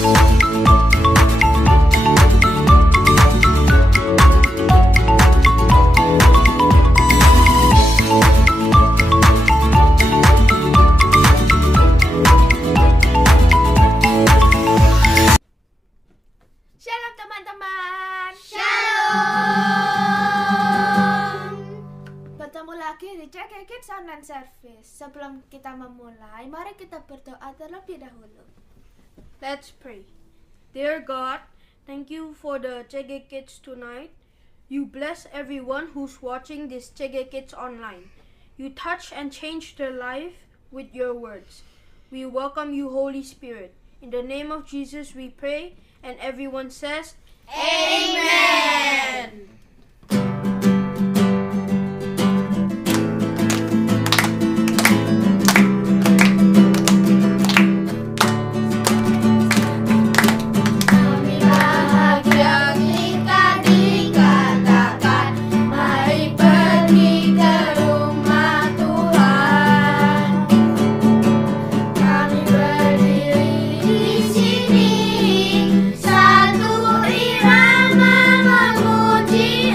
Shalom teman-teman. Shalom. Bertemu lagi di CG Kids Online Service. Sebelum kita memulai, mari kita berdoa terlebih dahulu. Let's pray. Dear God, thank you for the CG Kids tonight. You bless everyone who's watching this CG Kids online. You touch and change their life with your words. We welcome you, Holy Spirit. In the name of Jesus we pray, and everyone says, Amen. Kami bahagia jika dikatakan, mari pergi ke rumah Tuhan. Kami berdiri di sini, satu irama memuji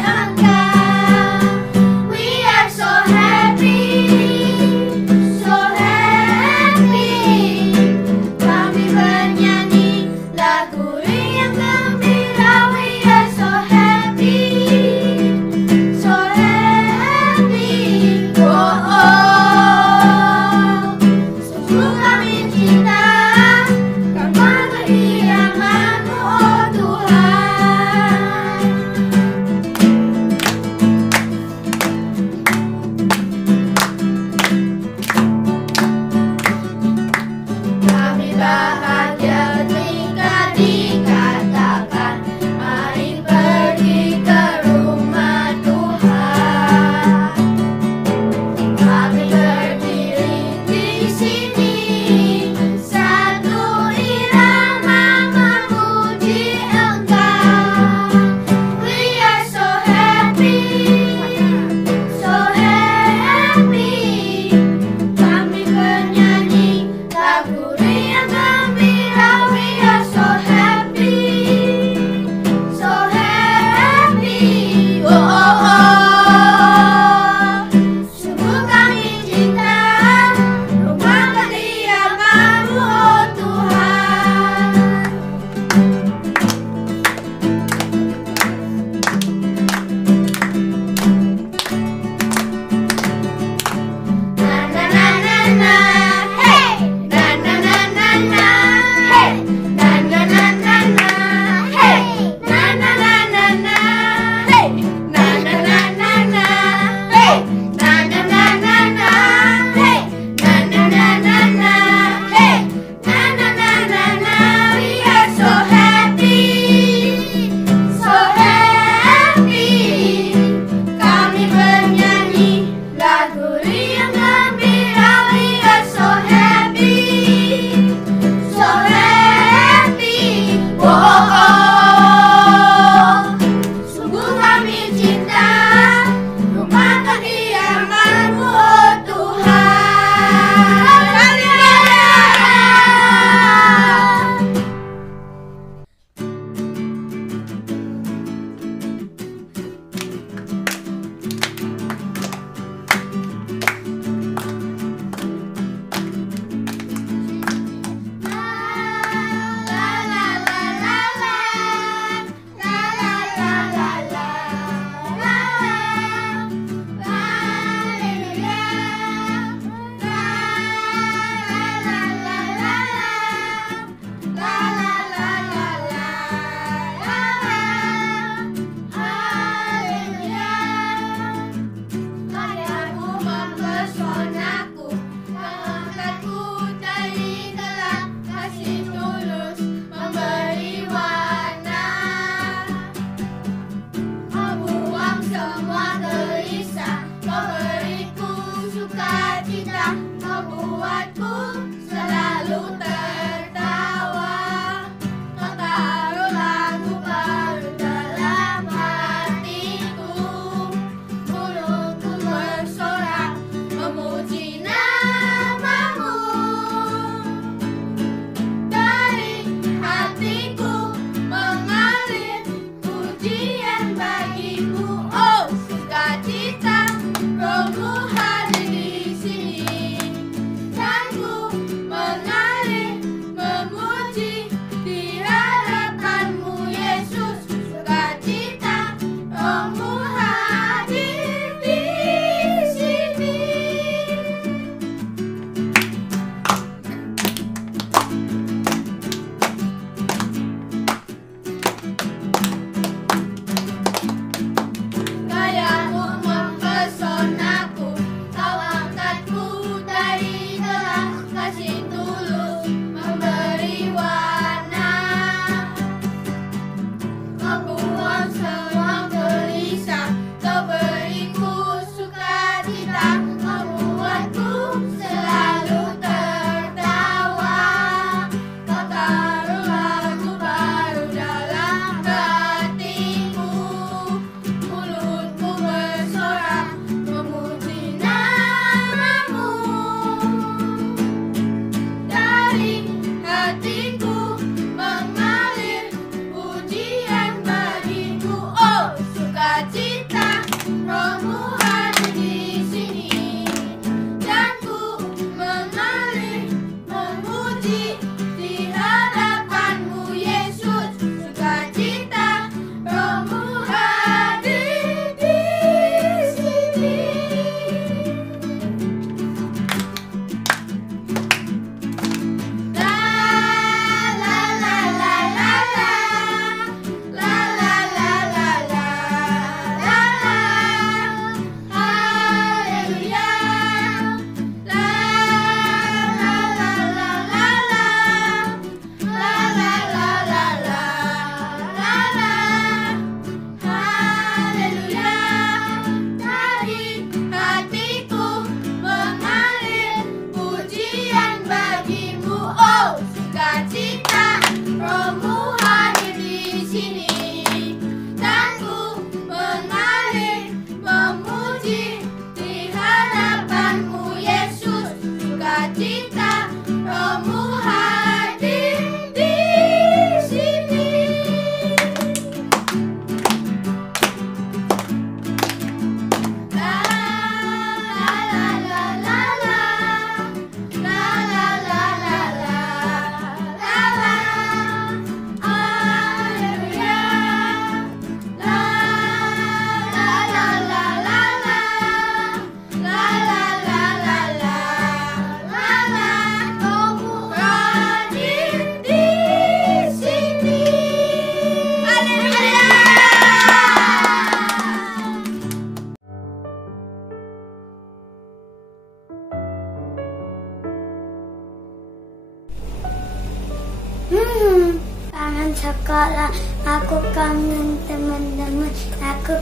Kangen sekolah, aku kangen teman-teman, aku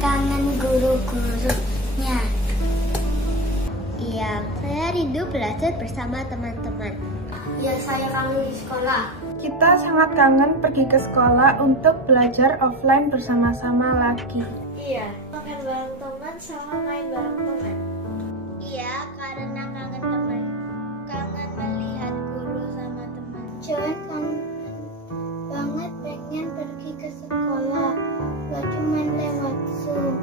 kangen guru-gurunya. Iya, saya rindu belajar bersama teman-teman. Ya, saya kangen di sekolah. Kita sangat kangen pergi ke sekolah untuk belajar offline bersama-sama lagi. Iya, makan bareng teman sama main bareng teman. Iya, karena kangen teman. Kangen melihat guru sama teman. Joan kangen banget pengen pergi ke sekolah. Gak cuma lewat Zoom.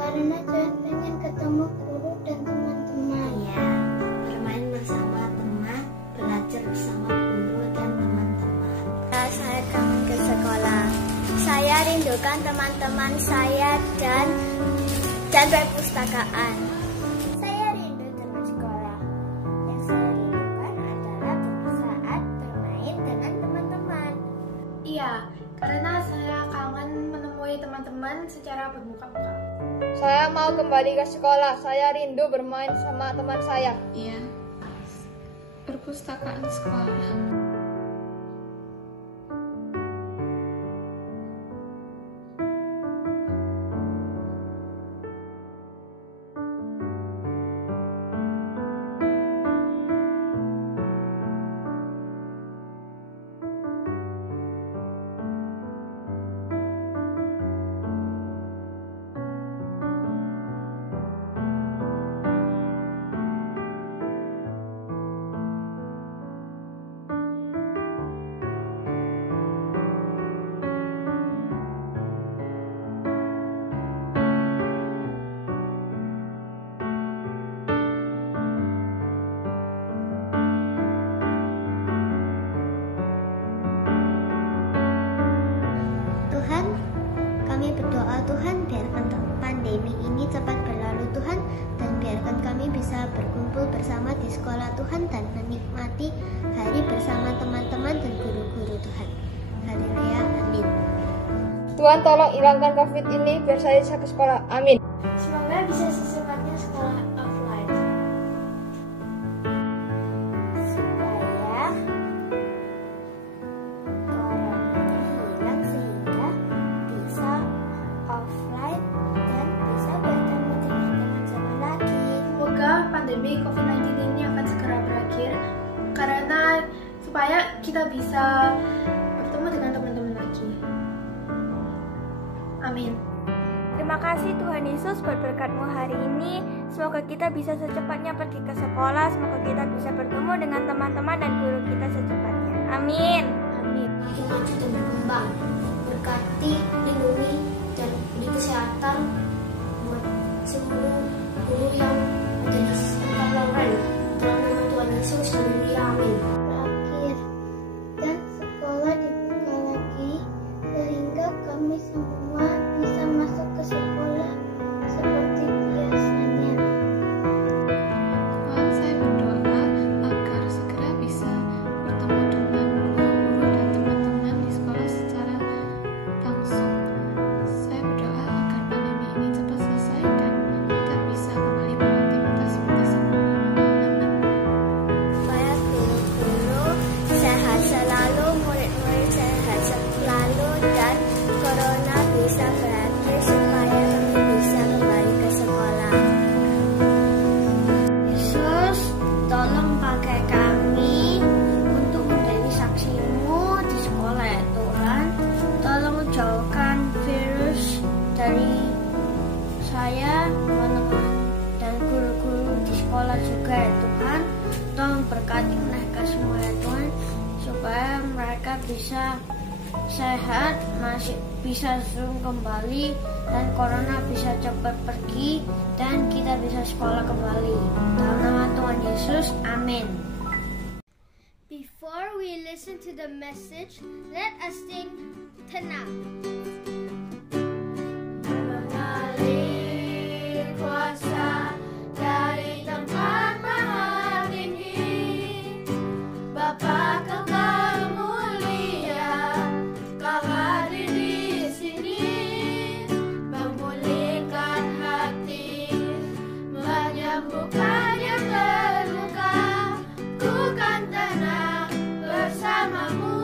Karena Joan pengen ketemu guru dan teman-teman. Iya, bermain bersama teman, belajar bersama guru dan teman-teman. Saya kangen ke sekolah. Saya rindukan teman-teman saya dan perpustakaan. Saya rindu teman sekolah. Yang saya rindukan adalah saat bermain dengan teman-teman. Iya, karena saya kangen menemui teman-teman secara bermuka-muka. Saya mau kembali ke sekolah. Saya rindu bermain sama teman saya. Iya, perpustakaan sekolah. Tuhan, kami berdoa Tuhan biarkan pandemi ini cepat berlalu Tuhan, dan biarkan kami bisa berkumpul bersama di sekolah Tuhan dan menikmati hari bersama teman-teman dan guru-guru Tuhan. Haleluya, amin. Tuhan tolong hilangkan COVID ini biar saya bisa ke sekolah. Amin. Semoga bisa secepatnya sekolah offline. Supaya coronanya hilang sehingga bisa offline dan bisa bertemu dengan teman-teman lagi. Semoga pandemi COVID-19 ini akan segera berakhir karena supaya kita bisa bertemu dengan teman-teman lagi. Amin. Terima kasih Tuhan Yesus buat berkat-Mu hari ini. Semoga kita bisa secepatnya pergi ke sekolah. Semoga kita bisa bertemu dengan teman-teman dan guru kita secepatnya. Amin. Amin. Makin maju dan berkembang. Berkati, lindungi, dan beri kesehatan buat seluruh guru yang menjadi intoleran. Dalam nama Tuhan Yesus, haleluya, amin. Terakhir, dan sekolah dibuka lagi sehingga kami semua bisa masuk ke sekolah seperti biasanya. Tuhan, saya berdoa agar segera bisa bertemu dengan guru-guru dan teman-teman di sekolah secara langsung. Saya berdoa agar pandemi ini cepat selesai dan kita bisa kembali beraktivitas seperti semula. Amin. Supaya guru-guru sehat selalu, murid-murid sehat selalu, dan corona bisa berakhir supaya kami bisa kembali ke sekolah. Yesus, tolong pakai kami untuk menjadi saksi-Mu di sekolah ya Tuhan. Tolong jauhkan virus dari saya, teman-teman, dan guru-guru di sekolah juga ya Tuhan. Tolong berkati mereka semua ya Tuhan, supaya mereka bisa sehat, masih bisa Zoom kembali, dan corona bisa cepat pergi, dan kita bisa sekolah kembali. Dalam nama Tuhan Yesus, amin. Before we listen to the message, let us sing Tenang. Mengalir kuasa dari tempat maha tinggi, Bapa Kekal mulia, Kau hadir di sini, memulihkan hati, menyembuhkan yang terluka. Ku kan tenang bersamamu.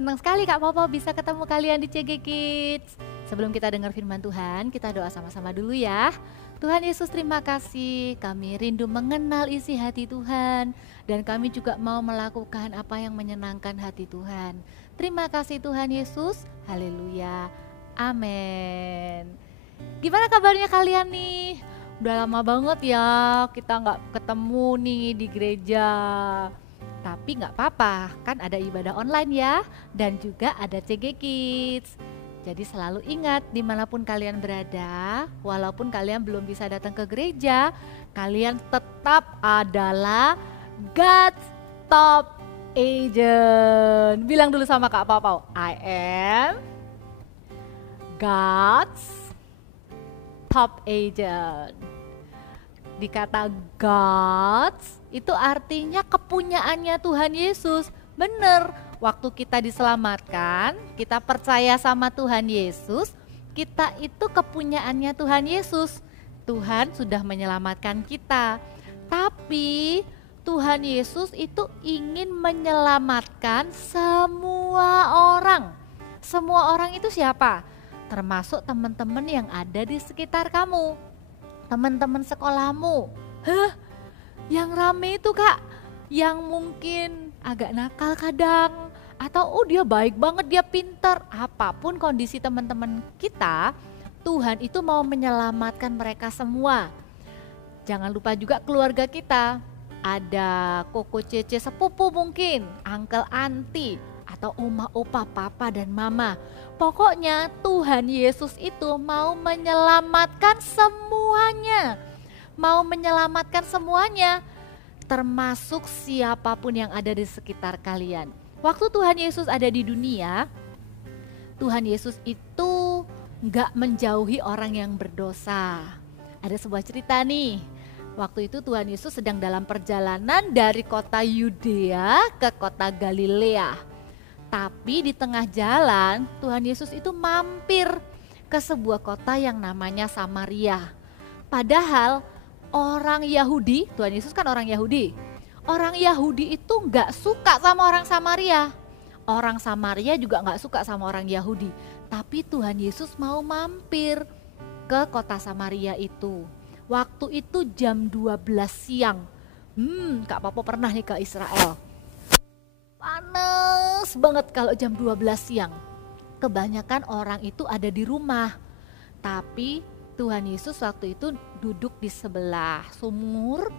senang sekali Kak Popo bisa ketemu kalian di CG Kids. Sebelum kita dengar firman Tuhan, kita doa sama-sama dulu ya. Tuhan Yesus, terima kasih, kami rindu mengenal isi hati Tuhan, dan kami juga mau melakukan apa yang menyenangkan hati Tuhan. Terima kasih Tuhan Yesus, haleluya, amin. Gimana kabarnya kalian nih? Udah lama banget ya kita nggak ketemu nih di gereja. Tapi nggak apa-apa, kan ada ibadah online ya, dan juga ada CG Kids. Jadi selalu ingat, dimanapun kalian berada, walaupun kalian belum bisa datang ke gereja, kalian tetap adalah God's top agent. Bilang dulu sama Kak Papa, I am God's top agent. Di kata God's itu artinya kepunyaannya Tuhan Yesus. Bener, waktu kita diselamatkan, kita percaya sama Tuhan Yesus, kita itu kepunyaannya Tuhan Yesus. Tuhan sudah menyelamatkan kita. Tapi Tuhan Yesus itu ingin menyelamatkan semua orang. Semua orang itu siapa? Termasuk teman-teman yang ada di sekitar kamu, teman-teman sekolahmu. Yang rame itu Kak, yang mungkin agak nakal kadang, atau dia baik banget, dia pintar. Apapun kondisi teman-teman kita, Tuhan itu mau menyelamatkan mereka semua. Jangan lupa juga keluarga kita, ada koko cece sepupu mungkin, uncle anti, atau oma opa papa dan mama. Pokoknya Tuhan Yesus itu mau menyelamatkan semuanya. Mau menyelamatkan semuanya, termasuk siapapun yang ada di sekitar kalian. Waktu Tuhan Yesus ada di dunia, Tuhan Yesus itu gak menjauhi orang yang berdosa. Ada sebuah cerita nih, waktu itu Tuhan Yesus sedang dalam perjalanan dari kota Yudea ke kota Galilea. Tapi di tengah jalan Tuhan Yesus itu mampir ke sebuah kota yang namanya Samaria. Padahal orang Yahudi, Tuhan Yesus kan orang Yahudi. Orang Yahudi itu gak suka sama orang Samaria. Orang Samaria juga gak suka sama orang Yahudi. Tapi Tuhan Yesus mau mampir ke kota Samaria itu. Waktu itu jam 12 siang. Kak Papo pernah nih ke Israel. Panas banget kalau jam 12 siang. Kebanyakan orang itu ada di rumah. Tapi Tuhan Yesus waktu itu duduk di sebelah sumur.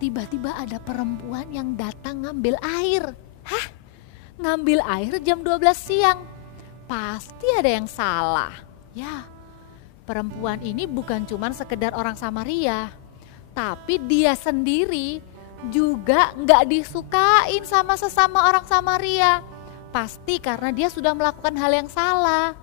Tiba-tiba ada perempuan yang datang ngambil air. Hah? Ngambil air jam 12 siang? Pasti ada yang salah. Ya, perempuan ini bukan cuma sekedar orang Samaria, tapi dia sendiri juga gak disukain sama sesama orang Samaria. Pasti karena dia sudah melakukan hal yang salah,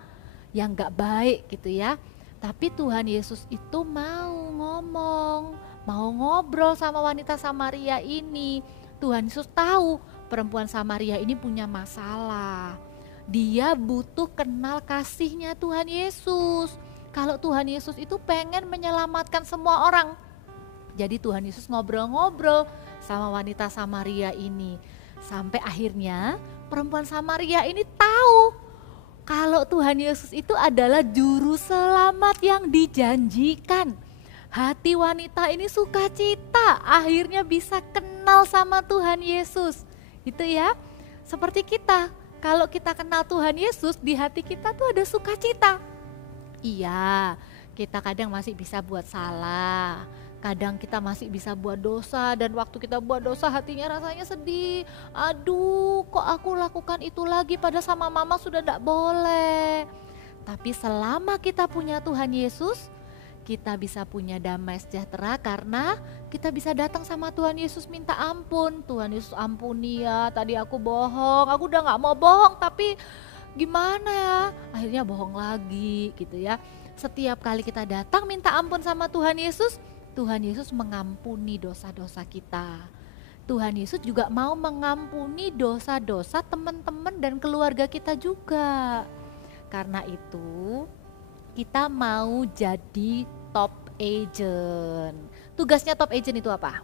yang gak baik gitu ya. Tapi Tuhan Yesus itu mau ngomong, mau ngobrol sama wanita Samaria ini. Tuhan Yesus tahu perempuan Samaria ini punya masalah. Dia butuh kenal kasihnya Tuhan Yesus. Kalau Tuhan Yesus itu pengen menyelamatkan semua orang. Jadi Tuhan Yesus ngobrol-ngobrol sama wanita Samaria ini. Sampai akhirnya perempuan Samaria ini tahu kalau Tuhan Yesus itu adalah juru selamat yang dijanjikan. Hati wanita ini sukacita, akhirnya bisa kenal sama Tuhan Yesus. Itu ya, seperti kita. Kalau kita kenal Tuhan Yesus, di hati kita tuh ada sukacita. Iya, kita kadang masih bisa buat salah. Kadang kita masih bisa buat dosa, dan waktu kita buat dosa hatinya rasanya sedih. Aduh, kok aku lakukan itu lagi, pada sama mama sudah tidak boleh. Tapi selama kita punya Tuhan Yesus, kita bisa punya damai sejahtera karena kita bisa datang sama Tuhan Yesus minta ampun. Tuhan Yesus ampuni ya, tadi aku bohong, aku udah gak mau bohong tapi gimana ya, akhirnya bohong lagi gitu ya. Setiap kali kita datang minta ampun sama Tuhan Yesus, Tuhan Yesus mengampuni dosa-dosa kita. Tuhan Yesus juga mau mengampuni dosa-dosa teman-teman dan keluarga kita juga. Karena itu kita mau jadi top agent. Tugasnya top agent itu apa?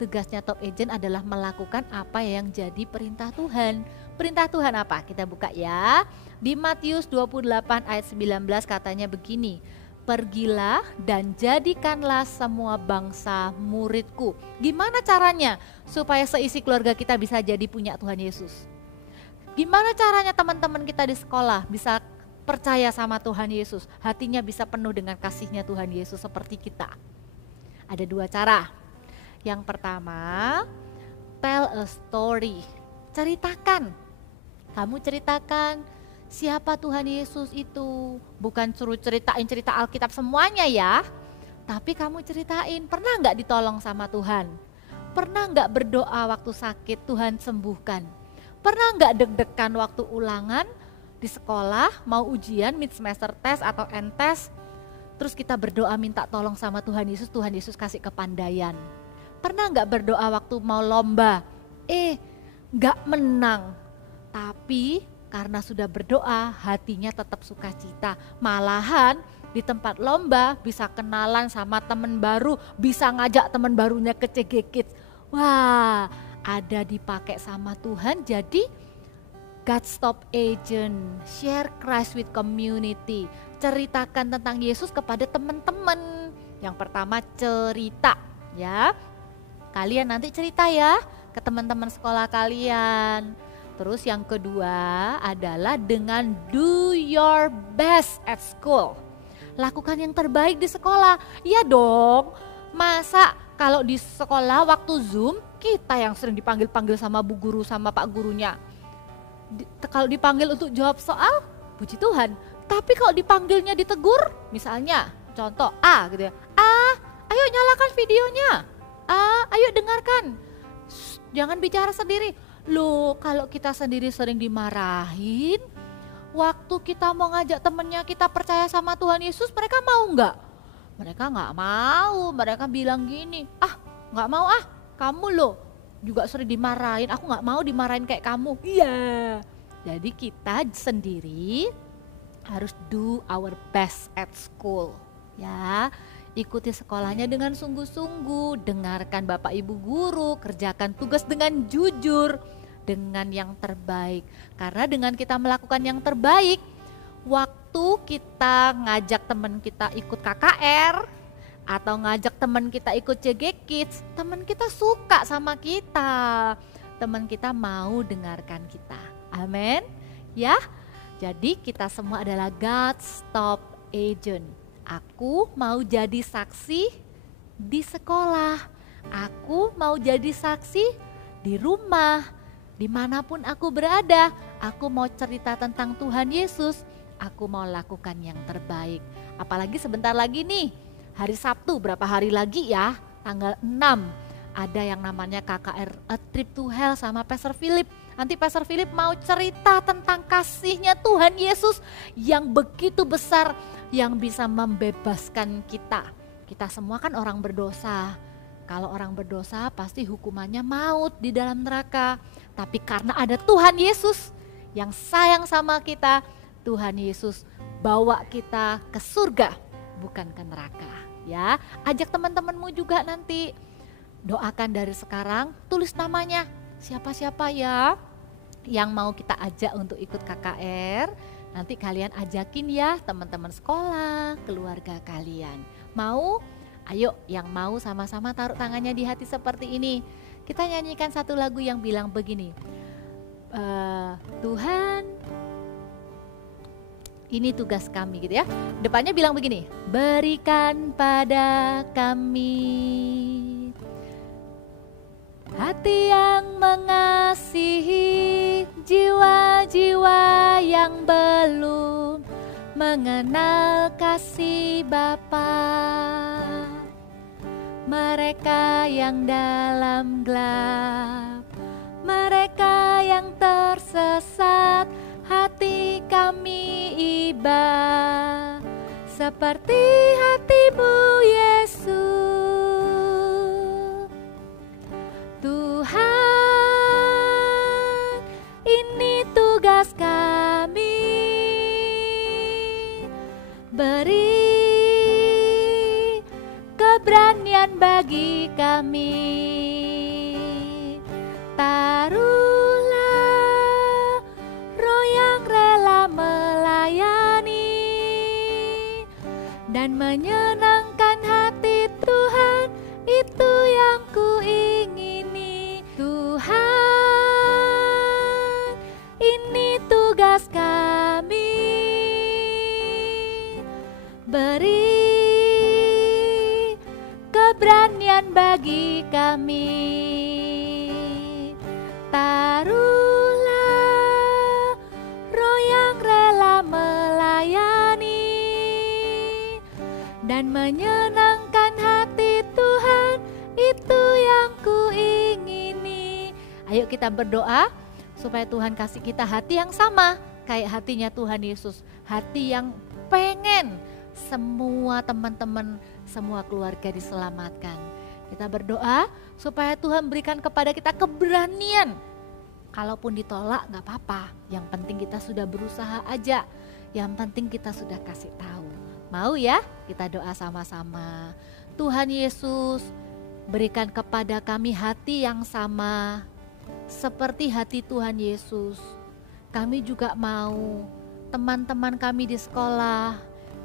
Tugasnya top agent adalah melakukan apa yang jadi perintah Tuhan. Perintah Tuhan apa? Kita buka ya. Di Matius 28 ayat 19 katanya begini, pergilah dan jadikanlah semua bangsa muridku. Gimana caranya supaya seisi keluarga kita bisa jadi punya Tuhan Yesus? Gimana caranya teman-teman kita di sekolah bisa percaya sama Tuhan Yesus? Hatinya bisa penuh dengan kasihnya Tuhan Yesus seperti kita. Ada 2 cara. Yang pertama, tell a story. Ceritakan. Kamu ceritakan siapa Tuhan Yesus itu. Bukan suruh ceritain cerita Alkitab semuanya ya. Tapi kamu ceritain, pernah gak ditolong sama Tuhan? Pernah gak berdoa waktu sakit Tuhan sembuhkan? Pernah gak deg-degan waktu ulangan di sekolah, mau ujian, mid semester test atau end test, terus kita berdoa minta tolong sama Tuhan Yesus kasih kepandaian? Pernah gak berdoa waktu mau lomba, gak menang, tapi karena sudah berdoa hatinya tetap sukacita, malahan di tempat lomba bisa kenalan sama teman baru, bisa ngajak teman barunya ke CG Kids. Wah, ada dipakai sama Tuhan jadi God's top agent. Share Christ with community. Ceritakan tentang Yesus kepada teman-teman. Yang pertama cerita ya. Kalian nanti cerita ya ke teman-teman sekolah kalian. Terus yang kedua adalah dengan do your best at school. Lakukan yang terbaik di sekolah. Iya dong. Masa kalau di sekolah waktu Zoom kita yang sering dipanggil-panggil sama bu guru sama pak gurunya. Kalau dipanggil untuk jawab soal, puji Tuhan. Tapi kalau dipanggilnya ditegur, misalnya contoh A gitu ya. Ayo nyalakan videonya. Ayo dengarkan. Jangan bicara sendiri. Loh, kalau kita sendiri sering dimarahin, waktu kita mau ngajak temennya kita percaya sama Tuhan Yesus, mereka mau nggak? Mereka nggak mau. Mereka bilang gini, nggak mau kamu loh juga sering dimarahin, aku nggak mau dimarahin kayak kamu. Iya. Jadi kita sendiri harus do our best at school ya. Ikuti sekolahnya dengan sungguh-sungguh, dengarkan Bapak Ibu guru, kerjakan tugas dengan jujur, dengan yang terbaik. Karena dengan kita melakukan yang terbaik, waktu kita ngajak teman kita ikut KKR atau ngajak teman kita ikut CG Kids, teman kita suka sama kita, teman kita mau dengarkan kita. Amin. Ya. Jadi kita semua adalah God's top agent. Aku mau jadi saksi di sekolah. Aku mau jadi saksi di rumah. Dimanapun aku berada, aku mau cerita tentang Tuhan Yesus. Aku mau lakukan yang terbaik. Apalagi sebentar lagi nih, hari Sabtu, berapa hari lagi ya? Tanggal 6. Ada yang namanya KKR A Trip to Hell sama Pastor Philip. Nanti Pastor Philip mau cerita tentang kasihnya Tuhan Yesus yang begitu besar, yang bisa membebaskan kita. Kita semua kan orang berdosa. Kalau orang berdosa pasti hukumannya maut di dalam neraka. Tapi karena ada Tuhan Yesus yang sayang sama kita, Tuhan Yesus bawa kita ke surga, bukan ke neraka. Ya, ajak teman-temanmu juga nanti. Doakan dari sekarang, tulis namanya. Siapa-siapa ya yang mau kita ajak untuk ikut KKR. Nanti kalian ajakin ya teman-teman sekolah, keluarga kalian. Mau? Ayo yang mau sama-sama taruh tangannya di hati seperti ini. Kita nyanyikan satu lagu yang bilang begini. Tuhan, ini tugas kami gitu ya. Depannya bilang begini. Berikan pada kami hati yang mengasihi jiwa-jiwa yang belum mengenal kasih Bapa. Mereka yang dalam gelap, mereka yang tersesat, hati kami iba seperti hati-Mu Yesus. Tuhan, ini tugas kami, beri keberanian bagi kami dan menyenangkan hati Tuhan, itu yang kuingini. Tuhan, ini tugas kami, beri keberanian bagi kami. Taruhlah roh yang rela melayani dan menyenangkan hati Tuhan, itu yang kuingini. Ayo kita berdoa supaya Tuhan kasih kita hati yang sama kayak hatinya Tuhan Yesus. Hati yang pengen semua teman-teman, semua keluarga diselamatkan. Kita berdoa supaya Tuhan berikan kepada kita keberanian. Kalaupun ditolak gak apa-apa, yang penting kita sudah berusaha aja. Yang penting kita sudah kasih tahu. Mau ya? Kita doa sama-sama. Tuhan Yesus, berikan kepada kami hati yang sama seperti hati Tuhan Yesus. Kami juga mau teman-teman kami di sekolah,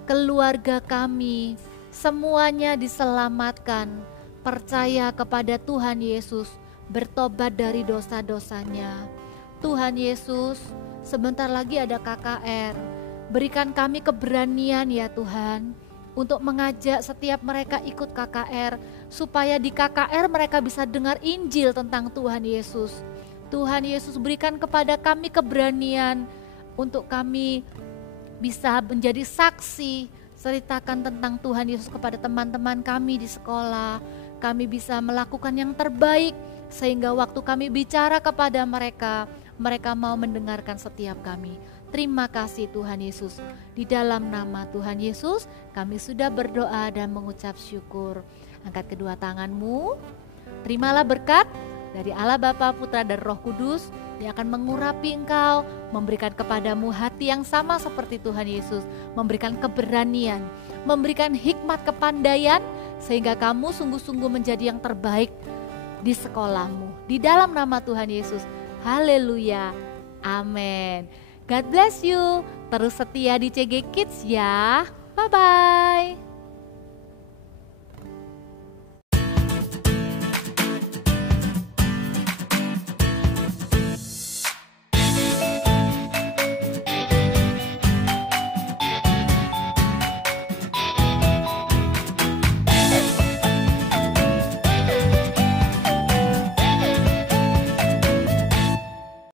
keluarga kami, semuanya diselamatkan, percaya kepada Tuhan Yesus, bertobat dari dosa-dosanya. Tuhan Yesus, sebentar lagi ada KKR. Berikan kami keberanian ya Tuhan, untuk mengajak setiap mereka ikut KKR, supaya di KKR mereka bisa dengar Injil tentang Tuhan Yesus. Tuhan Yesus, berikan kepada kami keberanian untuk kami bisa menjadi saksi, ceritakan tentang Tuhan Yesus kepada teman-teman kami di sekolah. Kami bisa melakukan yang terbaik sehingga waktu kami bicara kepada mereka, mereka mau mendengarkan setiap kami. Terima kasih Tuhan Yesus. Di dalam nama Tuhan Yesus kami sudah berdoa dan mengucap syukur. Angkat kedua tanganmu. Terimalah berkat dari Allah Bapa, Putra dan Roh Kudus yang akan mengurapi engkau, memberikan kepadamu hati yang sama seperti Tuhan Yesus, memberikan keberanian, memberikan hikmat kepandaian sehingga kamu sungguh-sungguh menjadi yang terbaik di sekolahmu. Di dalam nama Tuhan Yesus. Haleluya. Amin. God bless you. Terus setia di CG Kids ya. Bye-bye.